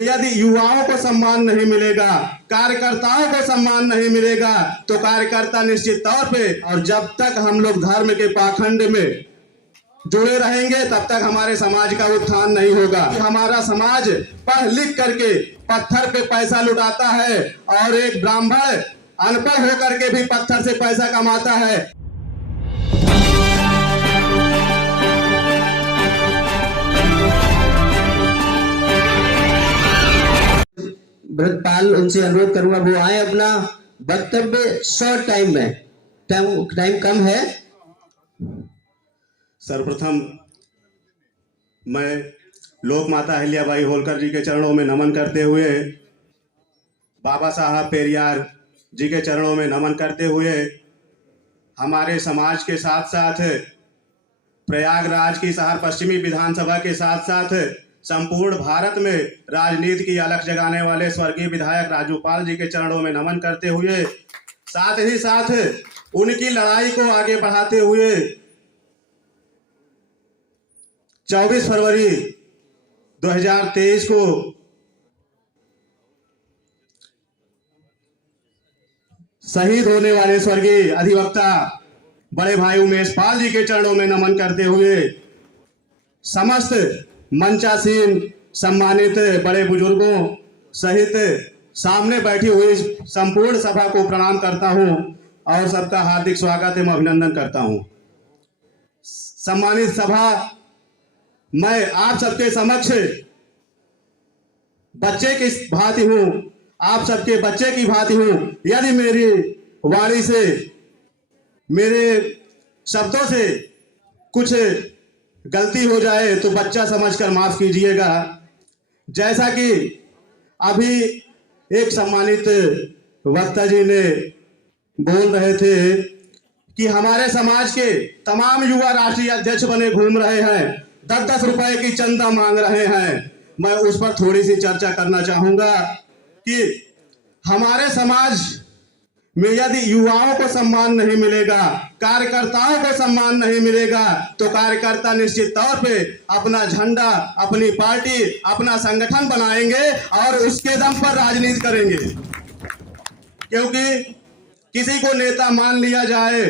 यदि युवाओं को सम्मान नहीं मिलेगा, कार्यकर्ताओं को सम्मान नहीं मिलेगा, तो कार्यकर्ता निश्चित तौर पे, और जब तक हम लोग धर्म के पाखंड में जुड़े रहेंगे तब तक हमारे समाज का उत्थान नहीं होगा। हमारा समाज पढ़ लिख करके पत्थर पे पैसा लुटाता है और एक ब्राह्मण अनपढ़ होकर के भी पत्थर से पैसा कमाता है। व्रतपाल उनसे अनुरोध करूंगा वो आए, अपना वक्तव्य शॉर्ट टाइम में, टाइम कम है। सर्वप्रथम मैं लोक माता अहिल्याबाई होलकर जी के चरणों में नमन करते हुए, बाबा साहब पेरियार जी के चरणों में नमन करते हुए, हमारे समाज के साथ साथ प्रयागराज की शहर पश्चिमी विधानसभा के साथ साथ संपूर्ण भारत में राजनीति की अलख जगाने वाले स्वर्गीय विधायक राजू पाल जी के चरणों में नमन करते हुए, साथ ही साथ उनकी लड़ाई को आगे बढ़ाते हुए 24 फरवरी 2023 को शहीद होने वाले स्वर्गीय अधिवक्ता बड़े भाई उमेश पाल जी के चरणों में नमन करते हुए, समस्त मंचासीन सम्मानित बड़े बुजुर्गों सहित सामने बैठी हुई संपूर्ण सभा को प्रणाम करता हूं और सबका हार्दिक स्वागत एवं अभिनंदन करता हूं। सम्मानित सभा, मैं आप सबके समक्ष बच्चे की भांति हूं, आप सबके बच्चे की भांति हूं। यदि मेरी वाणी से, मेरे शब्दों से कुछ गलती हो जाए तो बच्चा समझकर माफ कीजिएगा। जैसा कि अभी एक सम्मानित वक्ता जी ने बोल रहे थे कि हमारे समाज के तमाम युवा राष्ट्रीय अध्यक्ष बने घूम रहे हैं, 10-10 रुपए की चंदा मांग रहे हैं। मैं उस पर थोड़ी सी चर्चा करना चाहूंगा कि हमारे समाज में यदि युवाओं को सम्मान नहीं मिलेगा, कार्यकर्ताओं को सम्मान नहीं मिलेगा, तो कार्यकर्ता निश्चित तौर पे अपना झंडा, अपनी पार्टी, अपना संगठन बनाएंगे और उसके दम पर राजनीति करेंगे। क्योंकि किसी को नेता मान लिया जाए,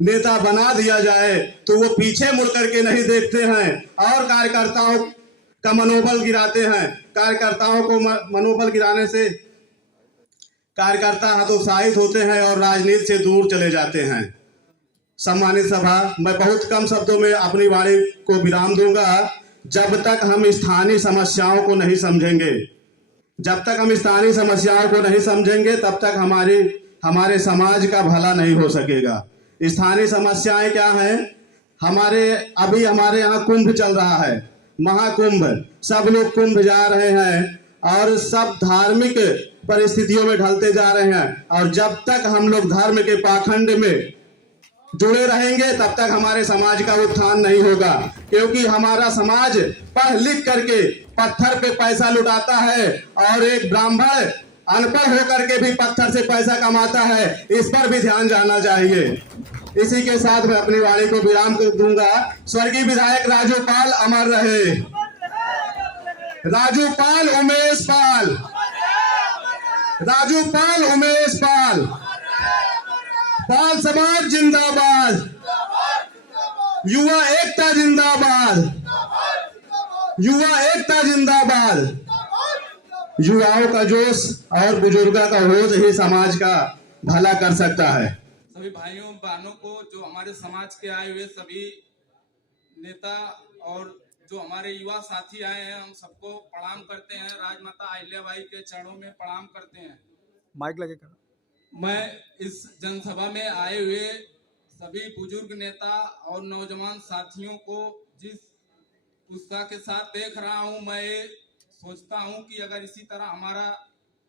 नेता बना दिया जाए, तो वो पीछे मुड़ करके नहीं देखते हैं और कार्यकर्ताओं का मनोबल गिराते हैं। कार्यकर्ताओं को मनोबल गिराने से कार्यकर्ता हतोत्साहित होते हैं और राजनीति से दूर चले जाते हैं। सम्मानित सभा, मैं बहुत कम शब्दों में अपनी वाणी को विराम दूंगा। जब तक हम स्थानीय समस्याओं को नहीं समझेंगे, जब तक हम स्थानीय समस्याओं को नहीं समझेंगे, तब तक हमारे समाज का भला नहीं हो सकेगा। स्थानीय समस्याएं क्या हैं? अभी हमारे यहाँ कुंभ चल रहा है, महाकुंभ, सब लोग कुंभ जा रहे हैं और सब धार्मिक परिस्थितियों में ढलते जा रहे हैं। और जब तक हम लोग धर्म के पाखंड में जुड़े रहेंगे तब तक हमारे समाज का उत्थान नहीं होगा। क्योंकि हमारा समाज पढ़ लिख करके पत्थर पे पैसा लुटाता है और एक ब्राह्मण अनपढ़ होकर के भी पत्थर से पैसा कमाता है। इस पर भी ध्यान जाना चाहिए। इसी के साथ मैं अपनी वाणी को विराम दूंगा। स्वर्गीय विधायक राजू पाल अमर रहे। राजू पाल, उमेश पाल, राजू पाल, उमेश पाल, पाल समाज जिंदाबाद, युवा एकता जिंदाबाद, युवा एकता जिंदाबाद। युवाओं का जोश और बुजुर्गों का होश ही समाज का भला कर सकता है। सभी भाइयों बहनों को, जो हमारे समाज के आए हुए सभी नेता और जो हमारे युवा साथी आए हैं, हम सबको प्रणाम करते हैं। राजमाता अहिल्याबाई के चरणों में प्रणाम करते हैं। माइक लगेगा। मैं इस जनसभा में आए हुए सभी बुजुर्ग नेता और नौजवान साथियों को जिस उत्साह के साथ देख रहा हूं, मैं सोचता हूं कि अगर इसी तरह हमारा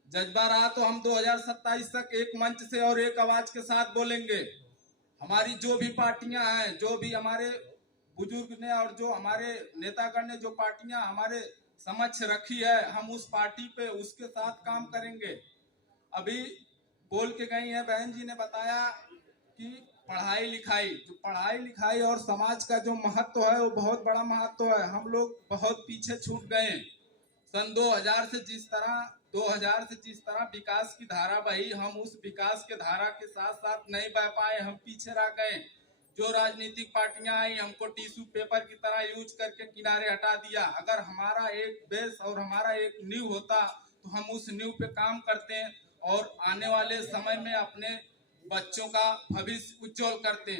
जज्बा रहा तो हम 2027 तक एक मंच से और एक आवाज के साथ बोलेंगे। हमारी जो भी पार्टियां हैं, जो भी हमारे बुजुर्ग ने और जो हमारे नेतागण ने जो पार्टियां हमारे समक्ष रखी है, हम उस पार्टी पे उसके साथ काम करेंगे। अभी बोल के गई है बहन जी ने बताया कि पढ़ाई लिखाई और समाज का जो महत्व है वो बहुत बड़ा महत्व है। हम लोग बहुत पीछे छूट गए। सन 2000 से जिस तरह विकास की धारा बही, हम उस विकास के धारा के साथ साथ नहीं बह पाए, हम पीछे रह गए। जो राजनीतिक पार्टियां आई हमको टिश्यू पेपर की तरह यूज करके किनारे हटा दिया। अगर हमारा एक बेस और हमारा एक नींव होता तो हम उस नींव पे काम करते और आने वाले समय में अपने बच्चों का भविष्य उज्जवल करते।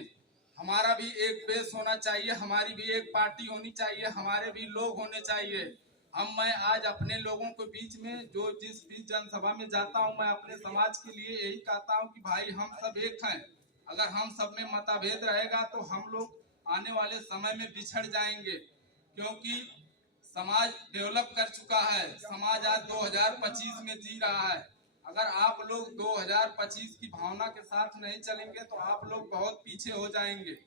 हमारा भी एक बेस होना चाहिए, हमारी भी एक पार्टी होनी चाहिए, हमारे भी लोग होने चाहिए। मैं आज अपने लोगों के बीच में जिस भी जनसभा में जाता हूं, मैं अपने समाज के लिए यही कहता हूं कि भाई हम सब एक हैं। अगर हम सब में मतभेद रहेगा तो हम लोग आने वाले समय में बिछड़ जाएंगे, क्योंकि समाज डेवलप कर चुका है। समाज आज 2025 में जी रहा है। अगर आप लोग 2025 की भावना के साथ नहीं चलेंगे तो आप लोग बहुत पीछे हो जाएंगे।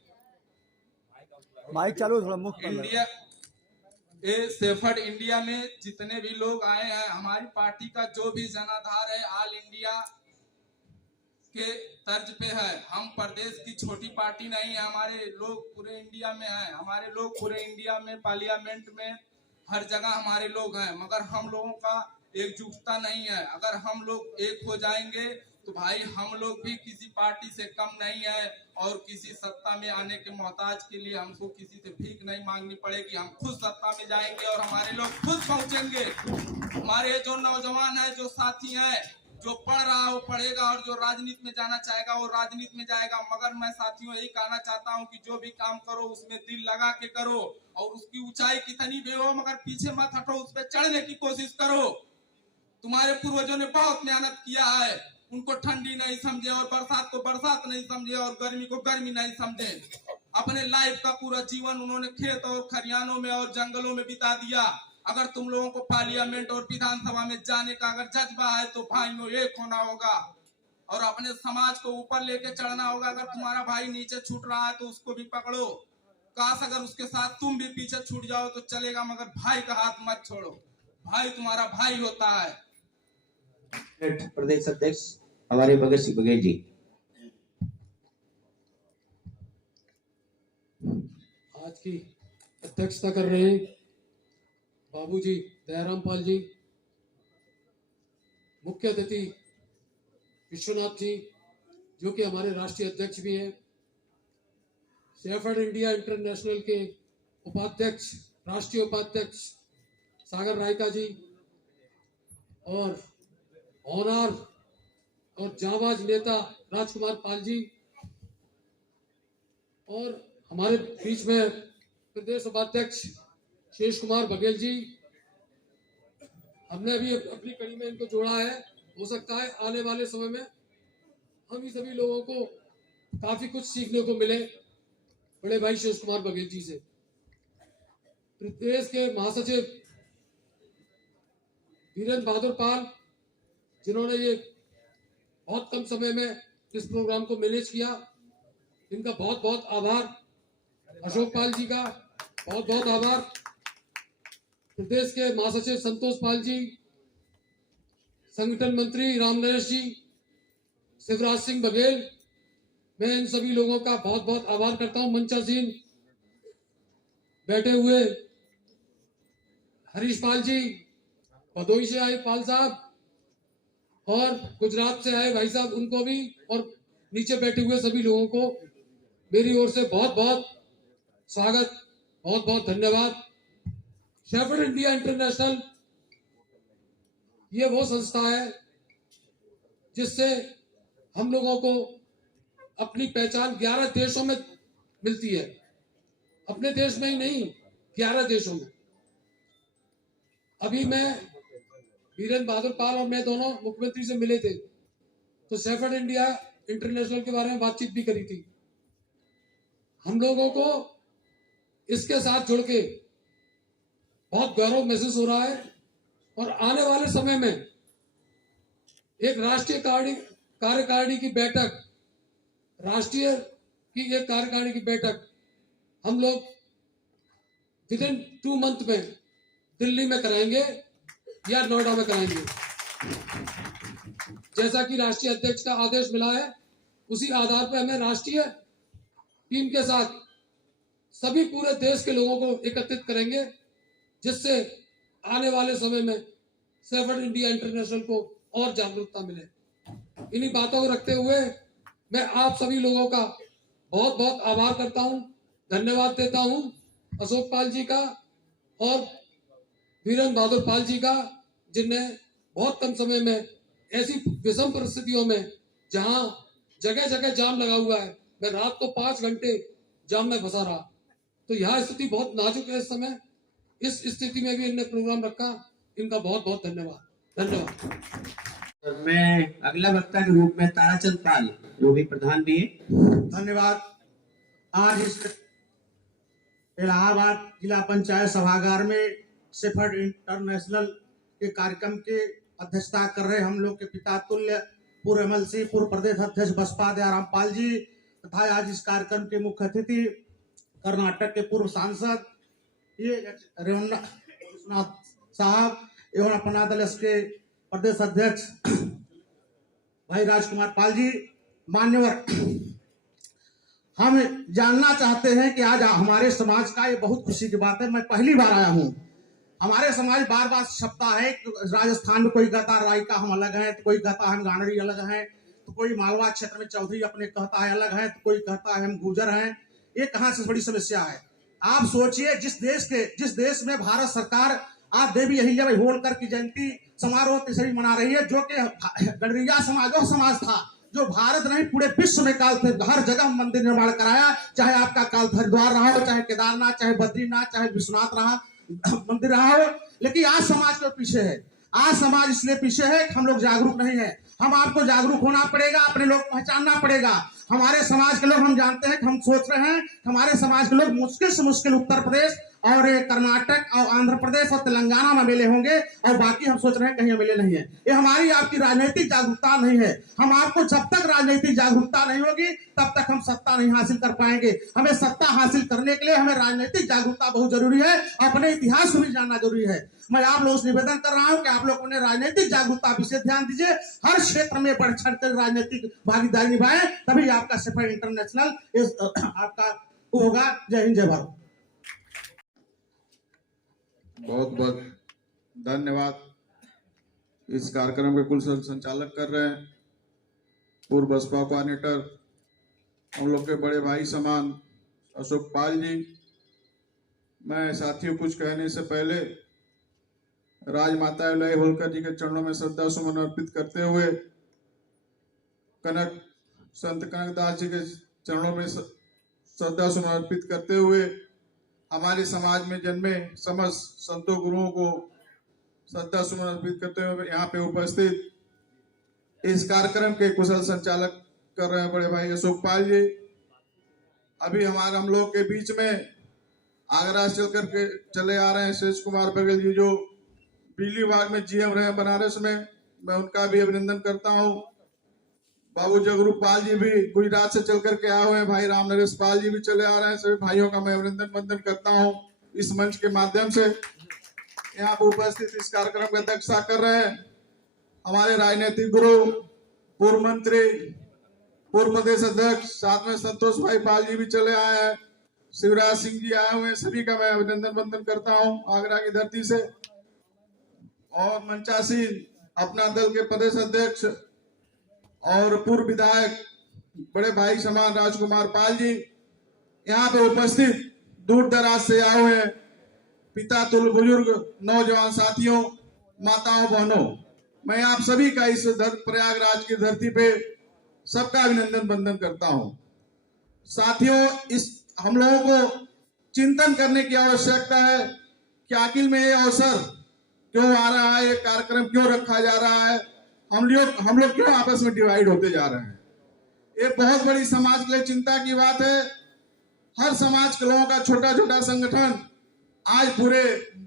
माइक चालू, थोड़ा मुख इंडिया सेफर्ड इंडिया में जितने भी लोग आए हैं, हमारी पार्टी का जो भी जनाधार है ऑल इंडिया के तर्ज पे है। हम प्रदेश की छोटी पार्टी नहीं है, हमारे लोग पूरे इंडिया में हैं। हमारे लोग पूरे इंडिया में पार्लियामेंट में हर जगह हमारे लोग हैं, मगर हम लोगों का एकजुटता नहीं है। अगर हम लोग एक हो जाएंगे तो भाई हम लोग भी किसी पार्टी से कम नहीं है और किसी सत्ता में आने के मोहताज के लिए हमको किसी से भीख नहीं मांगनी पड़ेगी। हम खुद सत्ता में जाएंगे और हमारे लोग खुद पहुंचेंगे। हमारे जो नौजवान है, जो साथी हैं, जो पढ़ रहा है वो पढ़ेगा और जो राजनीति में जाना चाहेगा वो राजनीति में जाएगा। मगर मैं साथियों यही कहना चाहता हूं कि जो भी काम करो उसमें दिल लगा के करो और उसकी ऊंचाई कितनी भी हो मगर पीछे मत हटो, उस पर चढ़ने की कोशिश करो। तुम्हारे पूर्वजों ने बहुत मेहनत किया है, उनको ठंडी नहीं समझे और बरसात को बरसात नहीं समझे और गर्मी को गर्मी नहीं समझे। अपने लाइफ का पूरा जीवन उन्होंने खेत और खरियानों में और जंगलों में बिता दिया। अगर तुम लोगों को पार्लियामेंट और विधानसभा में जाने का अगर जज्बा है तो भाइयों एक होना होगा और अपने समाज को ऊपर लेके चढ़ना होगा। अगर तुम्हारा भाई नीचे छूट रहा है तो उसको भी पकड़ो। काश अगर उसके साथ तुम भी पीछे छूट जाओ तो चलेगा, मगर भाई का हाथ मत छोड़ो। भाई तुम्हारा भाई होता है। प्रदेश अध्यक्ष हमारे भगत सिंह बघेल जी। आज की अध्यक्षता कर रहे हैं बाबूजी दयाराम पाल जी, मुख्य अतिथि विश्वनाथ जी जो कि हमारे राष्ट्रीय अध्यक्ष भी हैं, शेफर्ड इंडिया इंटरनेशनल के उपाध्यक्ष, राष्ट्रीय उपाध्यक्ष सागर रायका जी और ऑनर और जाबाज नेता राजकुमार पाल जी और हमारे बीच में प्रदेश उपाध्यक्ष शेष कुमार बघेल जी। हमने अभी अपनी कड़ी में इनको जोड़ा है। हो सकता है आने वाले समय में हम ही सभी लोगों को काफी कुछ सीखने को मिले बड़े भाई शेष कुमार बघेल जी से। प्रदेश के महासचिव वीरेंद्र बहादुर पाल जिन्होंने ये बहुत कम समय में इस प्रोग्राम को मैनेज किया, इनका बहुत बहुत आभार। अशोक पाल जी का बहुत बहुत आभार। प्रदेश के महासचिव संतोष पाल जी, संगठन मंत्री राम नरेश जी, शिवराज सिंह बघेल, मैं इन सभी लोगों का बहुत बहुत आभार करता हूं। मंचासीन बैठे हुए हरीश पाल जी, भदोई से आए पाल साहब और गुजरात से आए भाई साहब, उनको भी, और नीचे बैठे हुए सभी लोगों को मेरी ओर से बहुत बहुत स्वागत, बहुत बहुत धन्यवाद। शेफर्ड इंडिया इंटरनेशनल ये वो संस्था है जिससे हम लोगों को अपनी पहचान 11 देशों में मिलती है। अपने देश में ही नहीं, 11 देशों में। अभी मैं वीरेंद्र बहादुर पाल और मैं दोनों मुख्यमंत्री से मिले थे तो शेफर्ड इंडिया इंटरनेशनल के बारे में बातचीत भी करी थी। हम लोगों को इसके साथ जुड़ के बहुत गौरव महसूस हो रहा है और आने वाले समय में एक राष्ट्रीय कार्यकारिणी की बैठक, राष्ट्रीय की एक कार्यकारिणी की बैठक हम लोग विदिन 2 मंथ में दिल्ली में कराएंगे या नोएडा में कराएंगे। जैसा कि राष्ट्रीय अध्यक्ष का आदेश मिला है उसी आधार पर हमें राष्ट्रीय टीम के साथ सभी पूरे देश के लोगों को एकत्रित करेंगे, जिससे आने वाले समय में सेफर्ड इंडिया इंटरनेशनल को और जागरूकता मिले। इन्हीं बातों को रखते हुए मैं आप सभी लोगों का बहुत बहुत आभार करता हूं, धन्यवाद देता हूं अशोक पाल जी का और वीरेंद्र बहादुर पाल जी का, जिनने बहुत कम समय में ऐसी विषम परिस्थितियों में जहां जगह जगह जाम लगा हुआ है, मैं रात को 5 घंटे जाम में फंसा रहा, तो यहाँ स्थिति बहुत नाजुक है इस समय, इस स्थिति में भी इन्होंने प्रोग्राम रखा, इनका बहुत बहुत धन्यवाद। मैं अगला वक्ता के रूप में ताराचंद पाल, जो भी प्रधान भी है। धन्यवाद। आज इस इलाहाबाद जिला पंचायत सभागार में सेफर्ड इंटरनेशनल के कार्यक्रम के अध्यक्षता कर रहे हम लोग के पिता तुल्य पूर्व एमएलसी पूर्व प्रदेश अध्यक्ष बसपा दयाराम पाल जी तथा आज इस कार्यक्रम के मुख्य अतिथि कर्नाटक के पूर्व सांसद ये रेवन्ना विश्वनाथ साहब एवं अपना दल के प्रदेश अध्यक्ष भाई राजकुमार पाल जी, मान्यवर, हम जानना चाहते हैं कि आज हमारे समाज का ये बहुत खुशी की बात है, मैं पहली बार आया हूँ। हमारे समाज बार बार छपता है, राजस्थान में कोई कहता है रायका हम अलग हैं, तो कोई कहता है हम गानरी अलग हैं, तो कोई मालवा क्षेत्र में चौधरी अपने कहता है अलग है, तो कोई कहता है हम गुर्जर हैं। ये कहाँ से बड़ी समस्या है। आप सोचिए, जिस देश में भारत सरकार आज देवी अहिल्याबाई होलकर की जयंती समारोह तीसरी मना रही है, जो कि गणरिया समाज वो समाज था जो भारत नहीं पूरे विश्व में काल हर जगह मंदिर निर्माण कराया, चाहे आपका काल हरिद्वार रहा हो, चाहे केदारनाथ, चाहे बद्रीनाथ, चाहे विश्वनाथ रहा मंदिर रहा हो। लेकिन आज समाज के पीछे है, आज समाज इसलिए पीछे है कि हम लोग जागरूक नहीं है। हम आपको जागरूक होना पड़ेगा, अपने लोग पहचानना पड़ेगा। हमारे समाज के लोग, हम जानते हैं कि हम सोच रहे हैं हमारे समाज के लोग मुश्किल से मुश्किल उत्तर प्रदेश और कर्नाटक और आंध्र प्रदेश और तेलंगाना में मिले होंगे, और बाकी हम सोच रहे हैं कहीं मिले नहीं है। ये हमारी आपकी राजनीतिक जागरूकता नहीं है। हम आपको जब तक राजनीतिक जागरूकता नहीं होगी तब तक हम सत्ता नहीं हासिल कर पाएंगे। हमें सत्ता हासिल करने के लिए हमें राजनीतिक जागरूकता बहुत जरूरी है, अपने इतिहास को भी जानना जरूरी है। मैं आप लोगों से निवेदन कर रहा हूं कि आप लोग अपने राजनीतिक जागरूकता विशेष ध्यान दीजिए, हर क्षेत्र में बढ़ चढ़ कर राजनीतिक भागीदारी निभाएं, तभी आपका सेफर्ड इंटरनेशनल आपका होगा। जय हिंद, जय भारत। बहुत बहुत धन्यवाद। इस कार्यक्रम के कुल संचालक कर रहे हैं पूर्व बसपा कोऑर्डिनेटर हम लोग के बड़े भाई समान अशोक पाल जी। मैं साथियों कुछ कहने से पहले राजमाता अहिल्या होलकर जी के चरणों में श्रद्धा सुमन अर्पित करते हुए संत कनकदास जी के चरणों में श्रद्धा सुमन अर्पित करते हुए हमारे समाज में जन्मे समस्त संतों गुरुओं को श्रद्धा सुमन अर्पित करते हुए यहाँ पे उपस्थित इस कार्यक्रम के कुशल संचालक कर रहे हैं बड़े भाई अशोक पाल जी। अभी हम लोग के बीच में आगरा से चल करके चले आ रहे हैं शेष कुमार बघेल जी, जो बिजली विभाग में जीएम रहे बनारस में, मैं उनका भी अभिनंदन करता हूँ। बाबू जगरूप पाल जी भी गुजरात से चल करके आए हुए हैं, भाई राम नरेश पाल जी भी चले आ रहे हैं। सभी भाइयों का मैं अभिनंदन वंदन करता हूँ इस मंच के माध्यम से। यहाँ पर उपस्थित इस कार्यक्रम की अध्यक्षता कर रहे हैं हमारे राजनीतिक गुरु, पूर्व मंत्री, पूर्व प्रदेश अध्यक्ष, साथ में संतोष भाई पाल जी भी चले आए हैं, शिवराज सिंह जी आए हुए हैं, सभी का मैं अभिनंदन वंदन करता हूँ आगरा की धरती से। और मंचासीन अपना दल के प्रदेश अध्यक्ष और पूर्व विधायक बड़े भाई समान राजकुमार पाल जी, यहाँ पे उपस्थित दूर दराज से आए हुए हैं पिता तुल्य बुजुर्ग नौजवान साथियों, माताओं, बहनों, मैं आप सभी का इस प्रयागराज की धरती पे सबका अभिनंदन वंदन करता हूं। साथियों, इस हम लोगों को चिंतन करने की आवश्यकता है कि आखिर में ये अवसर क्यों आ रहा है, ये कार्यक्रम क्यों रखा जा रहा है, हम लोग क्यों आपस में डिवाइड होते जा रहे हैं। ये बहुत बड़ी समाज के लिए चिंता की बात है। हर समाज के लोगों का छोटा छोटा संगठन आज पूरे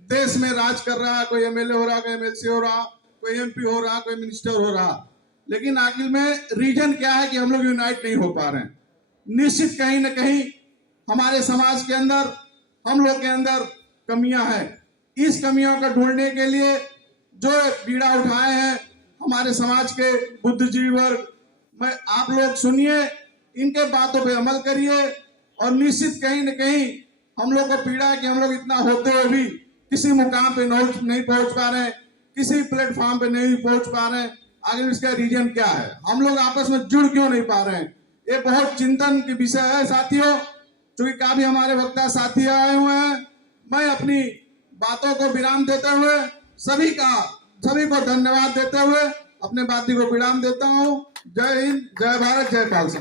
देश में राज कर रहा है। कोई एमएलए हो रहा, कोई एमएलसी हो रहा, कोई एमपी हो रहा, कोई मिनिस्टर हो रहा, लेकिन आखिर में रीजन क्या है कि हम लोग यूनाइट नहीं हो पा रहे हैं। निश्चित कहीं न कहीं हमारे समाज के अंदर, हम लोग के अंदर कमियां हैं। इस कमियों को ढूंढने के लिए जो बीड़ा उठाए हैं हमारे समाज के बुद्धिजीवी वर्ग, मैं आप लोग सुनिए, इनके बातों पे अमल करिए, और निश्चित कहीं न कहीं हम लोग को पीड़ा है कि हम लोग इतना होते हुए भी किसी मुकाम पे नहीं पहुंच पा रहे हैं, किसी प्लेटफॉर्म पे नहीं पहुंच पा रहे हैं। आखिर इसका रीजन क्या है? हम लोग आपस में जुड़ क्यों नहीं पा रहे हैं? ये बहुत चिंतन की विषय है साथियों, क्योंकि काफी हमारे वक्ता साथी आए हुए हैं। मैं अपनी बातों को विराम देते हुए सभी को धन्यवाद देते हुए अपने बातों को विराम देता हूँ। जय हिंद, जय भारत, जय खालसा।